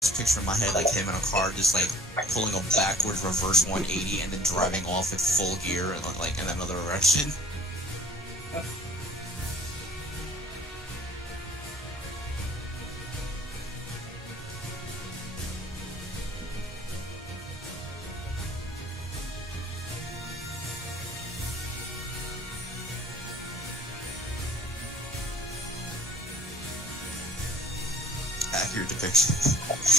just picture in my head like him in a car just like pulling a backwards reverse 180 and then driving off at full gear and like in another direction. Accurate depiction.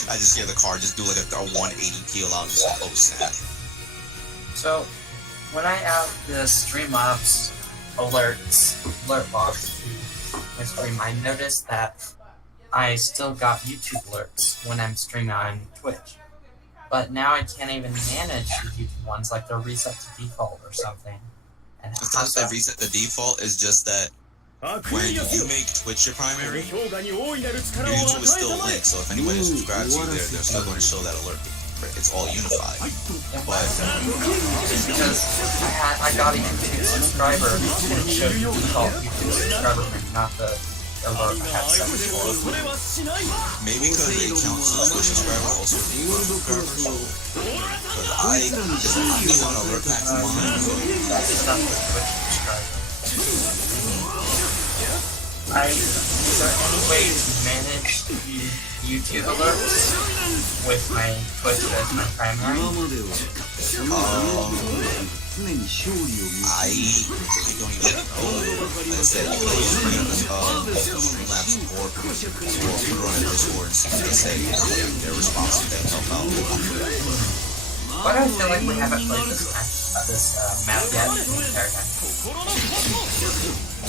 I just hear the car just do like a 180 peel out and just like, oh snap. So, when I add the Streamlabs alert box to my stream, I noticed that I still got YouTube alerts when I'm streaming on Twitch. But now I can't even manage the YouTube ones, like they're reset to default or something. And it's not that reset the default, is just that when you make Twitch your primary, your YouTube is still linked, so if anybody subscribes to you there, they're still going to show that alert. It's all unified. But because I got a YouTube subscriber and it showed the default YouTube subscriber link, not the alert I had set before. Maybe because the account Twitch subscriber also default subscribers. Because I just on alert pack for mine. That's not the Twitch subscriber. Is there any way to manage YouTube alerts with my Twitch as my primary? I don't even know. Like I said, you can always bring up Streamlabs support or put on a Discord and see what they say. They're responsive, they help out. Why do I feel like we haven't played this map yet in the entire time? I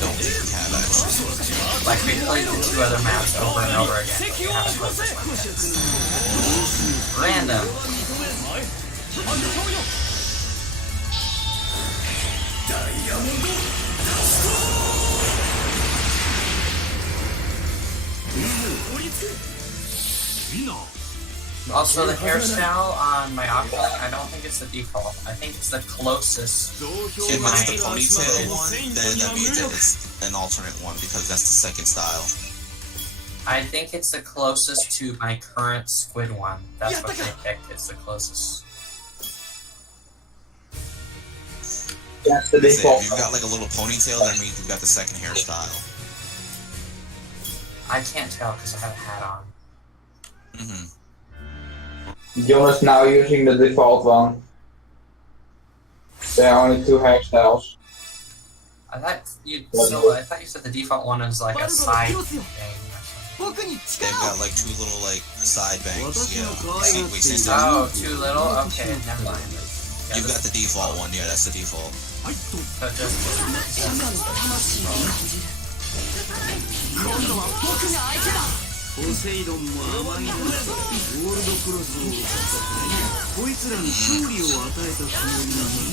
don't think we have actually. Like, we played the two other maps over and over again, but we haven't played this one yet. Random. Also, the hairstyle on my Aqualung, I don't think it's the default. I think it's the closest to if my... If it's the ponytail one, then that means it's an alternate one, because that's the second style. I think it's the closest to my current squid one. That's what they picked. It's the closest. That's the default. If you've got like a little ponytail, that means you've got the second hairstyle. I can't tell because I have a hat on. Jonas now using the default one. There are only two hairstyles. I thought you said the default one is like a side thing. They've got like two little like side bangs. Yeah. Oh, too little? Okay, never mind. Yeah, you've got the default one. Yeah, that's the default. So justポセイドンも甘いなゴールドクロスを使ってこいつらに勝利を与えたつもりなのに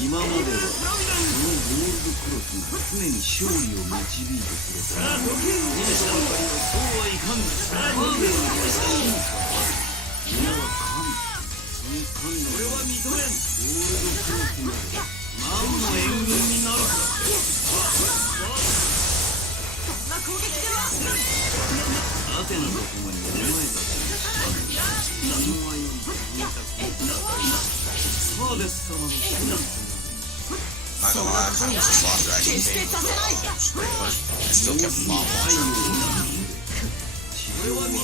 今まではこのゴールドクロスが常に勝利を導いてくれたそうはいかんパーフェクトな進化俺は神その神の俺は認めんゴールドクロスが何の援軍になるかアテナと共にお前たちの名前を見たハーデス様の子なんてNot gonna lie, I kind of just lost Dragon King, but I still kept the bomb launcher. 俺は認めん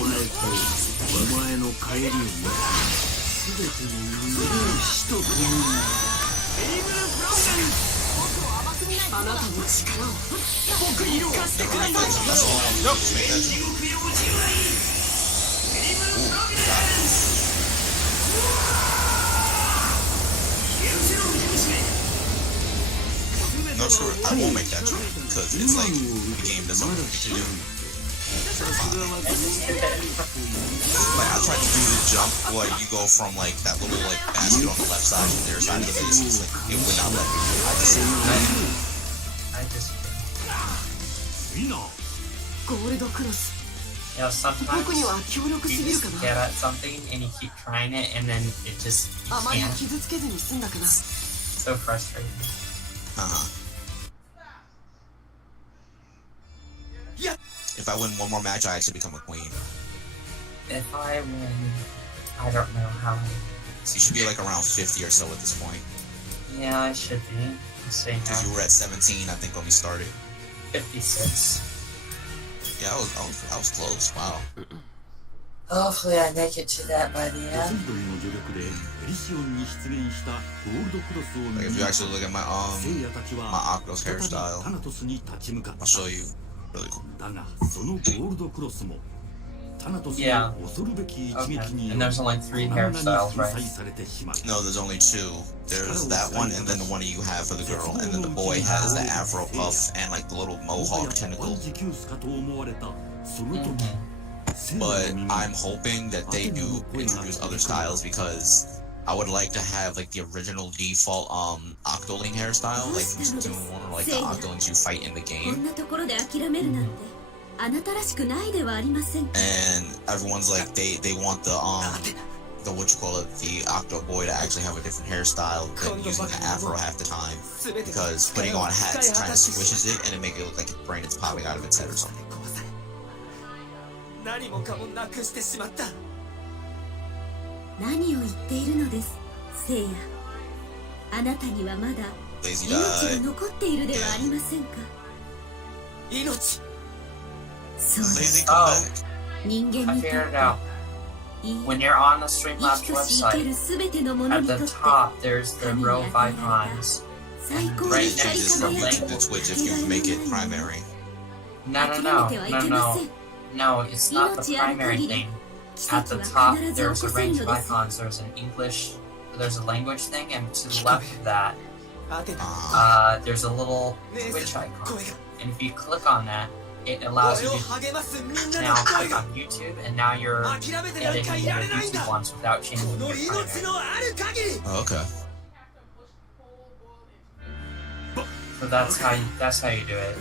お前とお前の帰りを見た全ての人間を死と共にエイブル・ブラウンあなたの力を僕に貸してください。No, sure, I won't make that jump because it's like the game doesn't want me to do. Like I tried to do the jump where you go from like that little like basket on the left side to their side of the base. It's like it would not let me. I just gold cross. you know, sometimes you just get at something and you keep trying it and then it just can't. So frustrating. If I win one more match, I actually become a queen. If I win, I don't know how many. So you should be like around 50 or so at this point. Yeah, I should be. Let's see Because now. you were at 17, I think, when we started. 56. Yeah, I was close. Wow. Hopefully I make it to that by the end. Like if you actually look at my Octo's hairstyle, I'll show you. Really cool. Yeah. Okay. And there's only 3 hairstyles, right? No, there's only 2. There's that one, and then the one you have for the girl, and then the boy has the afro puff and like the little mohawk tentacle. But I'm hoping that they do introduce other styles, because I would like to have like the original default Octoling hairstyle, like from Splatoon 1, or like the Octolings you fight in the game. And everyone's like they want the what you call it, the Octo boy to actually have a different hairstyle than using the afro half the time, because putting on hats kind of squishes it and it makes it look like its brain is popping out of its head or something. Lazy died. Lazy come back. I figured it out. When you're on the Streamlabs website, at the top there's the row of icons. Right next to the link. To Twitch if you make it primary. No, it's not the primary thing. At the top there's a range of icons. There's an English, there's a language thing, and to the left of that, there's a little Twitch icon. And if you click on that, it allows you to now click on YouTube, and now you're editing your YouTube ones without changing your primary. Oh, okay. So that's how you do it.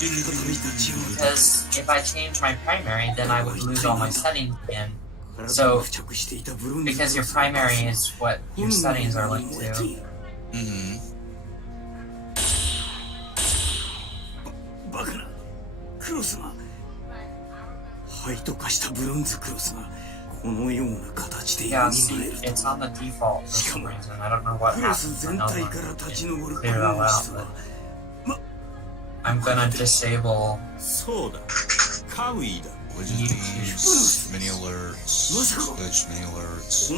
Because if I change my primary, then I would lose all my settings again. So, because your primary is what your settings are linked to. Yeah, see, it's on the default for some reason. I don't know what happened for no one. Clear that out, but I'm gonna disable Widgets, mini alerts, Twitch mini alerts.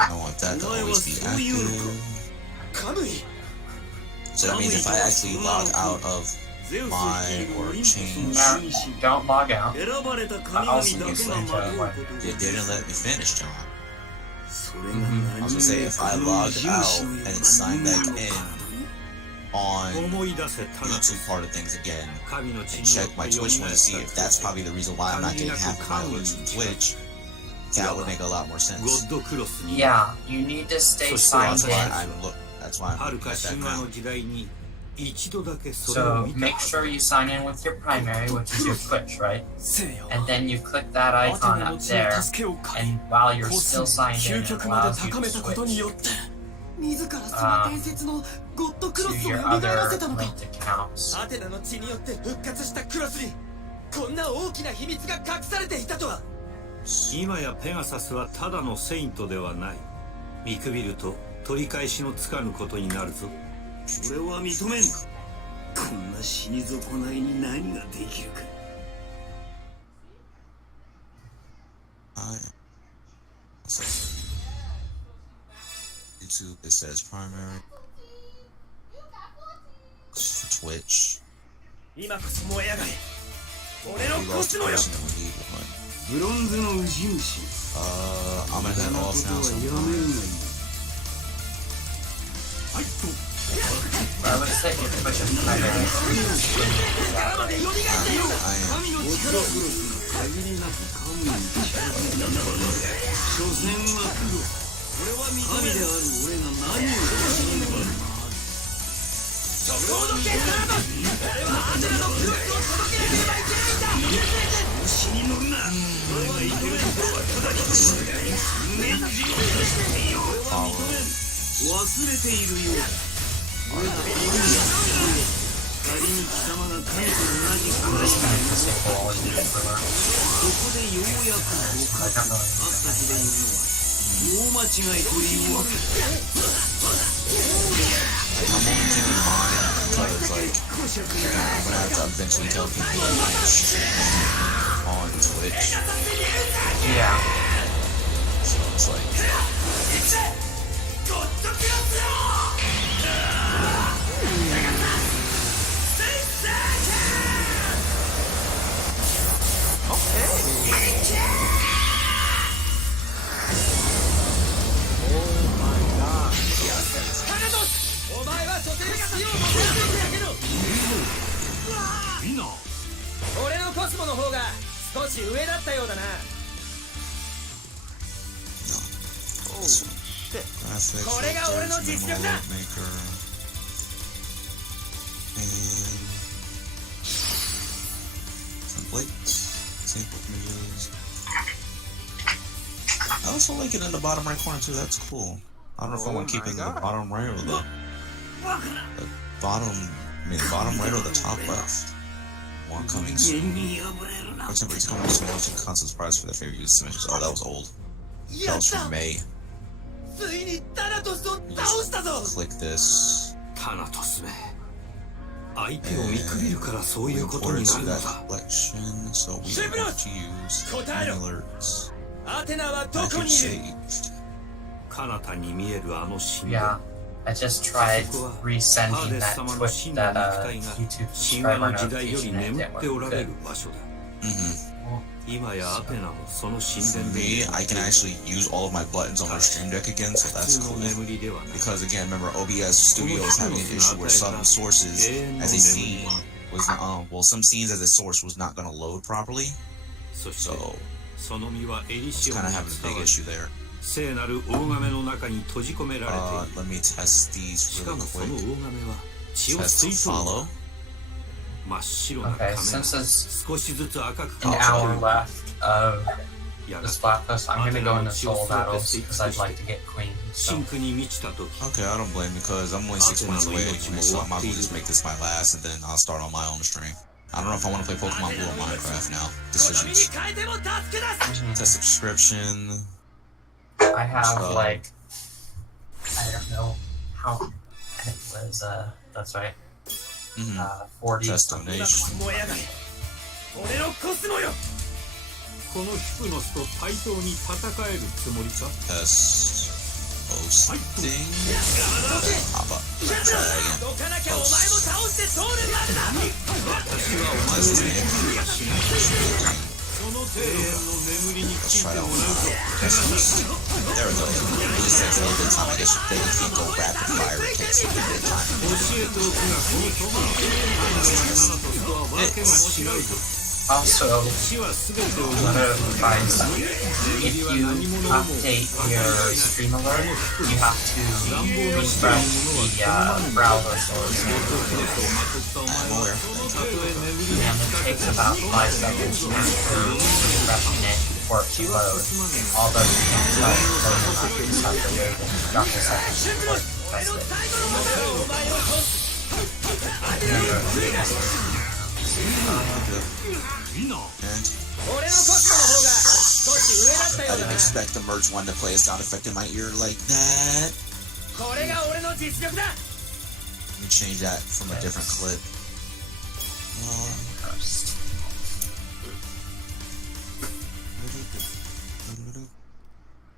I want that to always be active. So that means if I actually log out of my or change... No, don't log out. I also use Seiya. It didn't let me finish, John. I was gonna say, if I logged out and signed back in on YouTube part of things again, and check my Twitch one to see if that's probably the reason why I'm not getting half of my alerts from Twitch, that would make a lot more sense. Yeah, you need to stay signed in. That's why I'm looking at that now. So make sure you sign in with your primary, which is your Twitch, right? And then you click that icon up there, and while you're still signed in, it allows you to switch to your other linked accounts. 今やペガサスはただのセイントではない。見くびると取り返しのつかぬことになるぞ。俺は認めん。こんな死に損ないに何ができるか。YouTube, it says primary. Twitch. 今こそ燃え上がれ。俺の We コ lost ス the モよ。 person that we need one. ブロンズのウジ虫。I'm gonna head off now. So I would say your Twitch is primary. が彼と同じく I'm just gonna disable all unit for learn. そこでようやく互角があった日で言うのは大間違いというわけだ。 Like, I'm only keeping mine because, like, I'm gonna have to eventually tell people that I'm streaming on Twitch. Yeah. So it's like, graphics, judgment, world maker, and templates, sample images. I also like it in the bottom right corner too. That's cool. I don't know if I want to keep it in the bottom right or the bottom. I mean, the bottom right or the top left. More coming soon. For example, it's coming soon. Launching constant surprise for their favorite use submissions. Oh, that was old. That was from May. Click this. タナトスめ相手を見くびるからそういうことにな Report る to の that だ collection, so we have to use alerts. アテナはどこ Package にいる saved. 彼方に見えるあの神 Yeah. 殿 I just tried resending that Twitch, that YouTube 神話 subscriber の時代より notification and 眠 it っておら didn't れ work る場所だ Mm-hmm. 今やアテナもその For 神殿で me, I can actually use all of my buttons on my stream deck again, so 普 that's 通 cool. の眠りではない Because again, remember OBS Studio is having an issue where some sources as a scene was well, some scenes as a source was not going to load properly, そして so その身はエリ it's シオ kind ン of に having a 伝 big わり issue there. 聖なる大亀の中に閉じ込められている Let me test these しか really もその quick. 大亀は血を Test 吸い to 取る follow. 真っ白な Okay, 仮面 since it's 少しずつ赤く an 変わ hour って left of やが this て Black Post, I'm gonna go into soul battles because I'd like to get Queen. シ So ンクに満ちた時 Okay, I don't blame you because I'm only 6 months away anyway, so I might as well just make this my last and then I'll start on my own stream. I don't know if I want to play Pokemon Blue or Minecraft now. この身に Decisions. 変えても助け出す Test subscription. I have So- like, I don't know how it was. That's right. Mm-hmm. 40. Test 今 donation. 燃え上がれ俺のコスモよこのヒプノスと対等に戦えるつもりか Test posting. Pop up. Try that again. どかなきゃお前も倒して通るまでだ私はお前を Test ね name. しないその程度の眠りに Let's つい try て that も one らう out. と Test this. There we go. It really takes a little bit of time. I guess they can't go rapid fire. It takes a little bit of time. 教えておくがこのトマトタナトスとはわけが違うと Also, 死は全てを one of the advice, if you update your stream alert, you have to refresh the browser source. I'm aware. And it takes about 5 seconds for refreshing it for it to load. Although you can't tell whether or not you just have to wait a couple seconds before you press 俺の it. 最後の技をお前を通す And 俺のコスモの方が少し上だったよ I うだ didn't な expect the merch one to play a sound effect in my ear like that. これが俺の実力だ Let me change that from a different clip.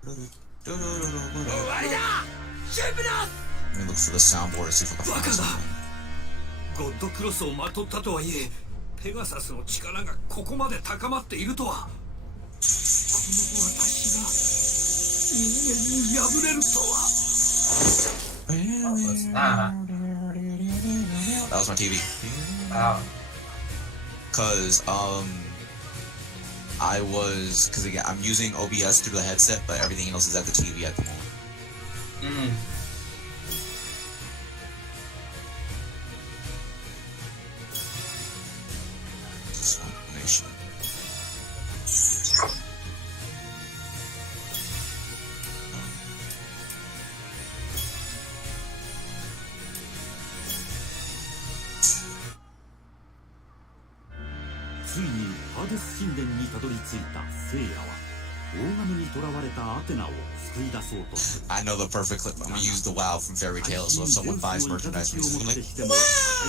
Let 終わりだシュプナス me look for the soundboard and see if I can バ find カだ something. ゴッドクロスをまとったとはいえペガサスの力がここまで高まっているとはこの私が人間に敗れるとは That was my TV. Wow. Cause cause again I'm using OBS through the headset, but everything else is at the TV at the moment. This information. ついにハーデス神殿にたどり着いた聖夜は大金に囚われたアテナを救い出そうとする。 I know the perfect clip. I'm gonna use the WoW from Fairy Tail, so if someone buys merchandise from this,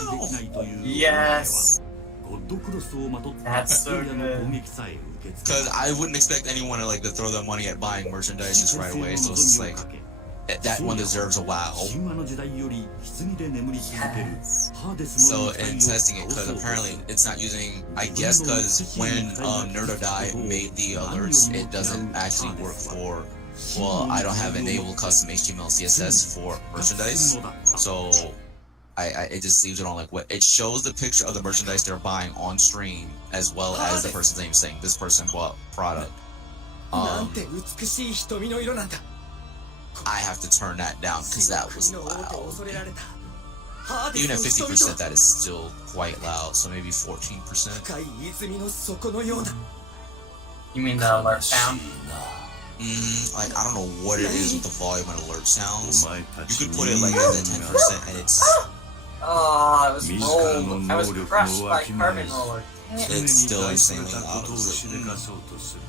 I'm like, wow! Yes. ゴッドクロスをまとった That's 聖 so 夜の good. 攻撃さえ受け付け Because I wouldn't expect anyone to like to throw their money at buying merchandise just right away. So it's like that one deserves a wow. 神話の時代より棺で眠り続ける Yes. ハーデスの So in testing it, because apparently it's not using. I guess because when Nerdo Die made the alerts, it doesn't actually work for. Well, I don't have enabled custom HTML CSS for merchandise, so it just leaves it on like what it shows the picture of the merchandise they're buying on stream as well as the person's name saying this person bought product. なんて美しい瞳の色なんだ。 I have to turn that down because that was の王手を loud. 恐れられた。ハーデ Even ス at の人 50%, 々。 that is still quite loud. So maybe 14%. 深い泉の底のようだ。 You mean the alert sound? Like I don't know what it is with the volume and alert sounds. You could put it like at 10% and it's Oh, I was rolled. I was crushed by carbon roller. Dang it. It's still insanely loud.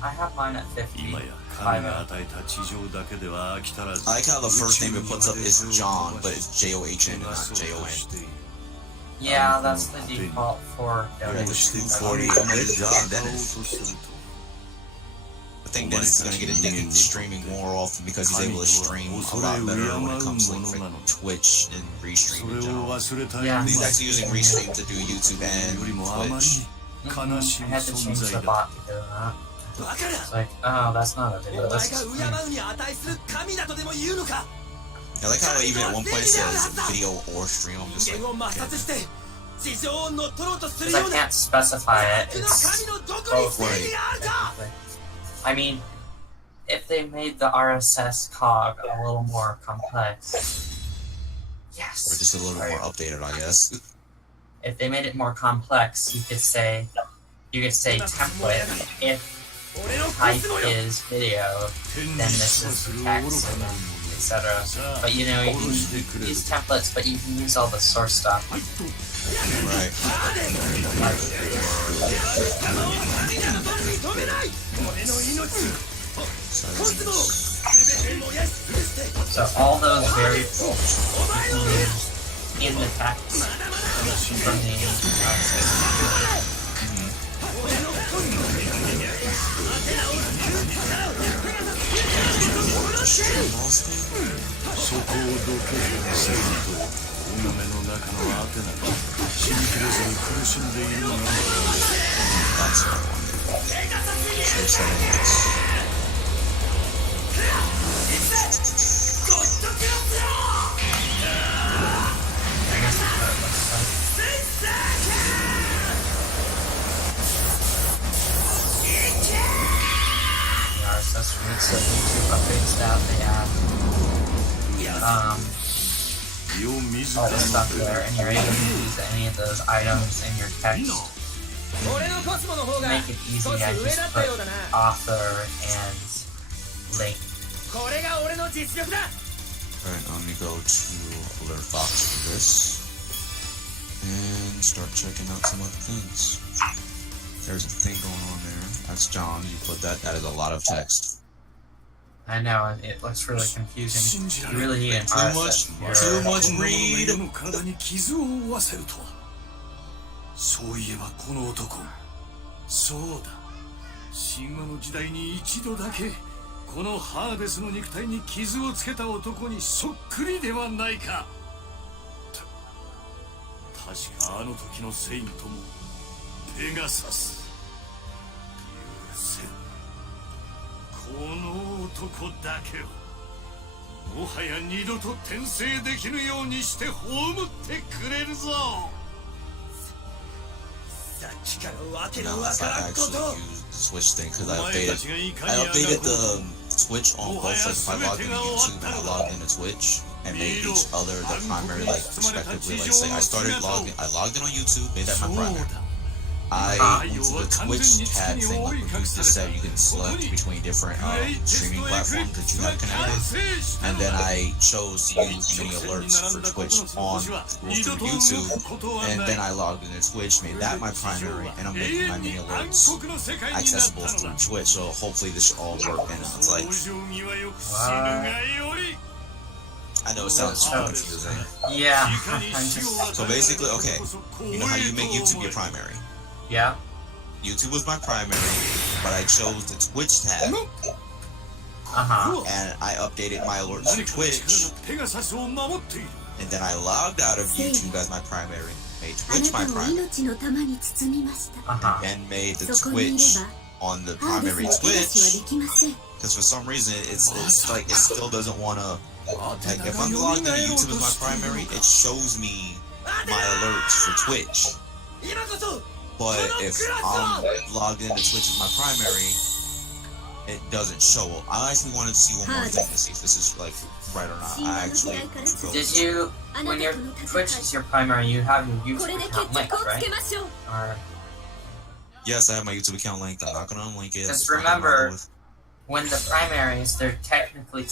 I have mine at 50. 今や神が与えた地上だけでは飽き足らず I like how the first name it puts up is John, but it's John and not Jon. Yeah, that's the default for Alright, Dota. 240. Good job, Dennis. I think Dennis is gonna get addicted to streaming more often because he's able to stream a lot better when it comes to like Twitch and Restream そ in れを general. 忘れたい Yeah. He's actually using Restream to do YouTube より and もあまり Twitch. 悲しい I had to 存 change 在 the だ bot to do that. バカな。 It's like, oh, that's not a お video. 前 This が is 敬うに値する神だとでも言うのか。 I like how even at one point it says video or stream. I'm just 人 like, 間を抹殺して地上を乗っ取ろうとする because よ I うな。 can't specify it. 悪の It's 神のどこに both 正義があるか。 I mean, if they made the RSS cog a little more complex, or yes. just a little bit more updated, I guess. If they made it more complex, you could say template. If 俺のコ type スモよ。 is video, then this is the text, and then etc. But you know, you can use templates, but you can use all the source stuff. Right. 認めない。俺の命。コスモを全て燃やし尽くして。 So all those variables you can use in the text from the That's そこをどけ正義と大豆の中のアテナが死にきれずに苦しんでいるのなら That's what I wanted. So 7 minutes. the RSS reads the YouTube updates that they have. 身を自 All ら the の stuff 手 there, and you're able to use any of those items in your text. 俺のコスモの方が Make it easy, 少し I 上 just だったようだな。 put author and link. これが俺の実力だ。 Alright, let me go to Alert Box for this. And start checking out some other things. There's a thing going on there. That's John. You put that. That is a lot of text. I know, it looks really confusing. You really need an Too much. RSS. Too much この read. 世の体に傷を負わせるとはそういえばこの男そうだ神話の時代に一度だけこのハーデスの肉体に傷をつけた男にそっくりではないか確かあの時のセイントもペガサス許せこの男だけはもはや二度と転生できぬようにして葬ってくれるぞさっきからわけの No, わ I からんこ actually と。 used the Switch thing because I お前たちがいかに updated the Twitch on both. Like if I logged into YouTube and I logged into Twitch and made each other the primary, like respectively. Like say I logged in on YouTube, made that my そう primary. だ I went to the Twitch tab thing, like what you just said, you can select between different streaming platforms that you have connected, and then I chose to use mini alerts for Twitch on YouTube, and then I logged into Twitch, made that my primary, and I'm making my mini alerts accessible through Twitch, so hopefully this should all work, and it's like, I know it sounds so confusing. Yeah. So basically, okay, you know how you make YouTube your primary? Yeah. YouTube was my primary, but I chose the Twitch tab, and I updated my alerts to Twitch, and then I logged out of YouTube as my primary, made Twitch my primary, and made the Twitch on the primary Twitch, because for some reason it's like it still doesn't want to, like if I'm logged into YouTube as my primary, it shows me my alerts for Twitch. But if I'm logged into Twitch as my primary, it doesn't show. I actually wanted to see one more thing to see if this is like right or not. I actually Did you, when your Twitch is your primary, you have your YouTube account linked, right? Or yes, I have my YouTube account linked. I'm not gonna unlink it. just remember, when the primaries, they're technically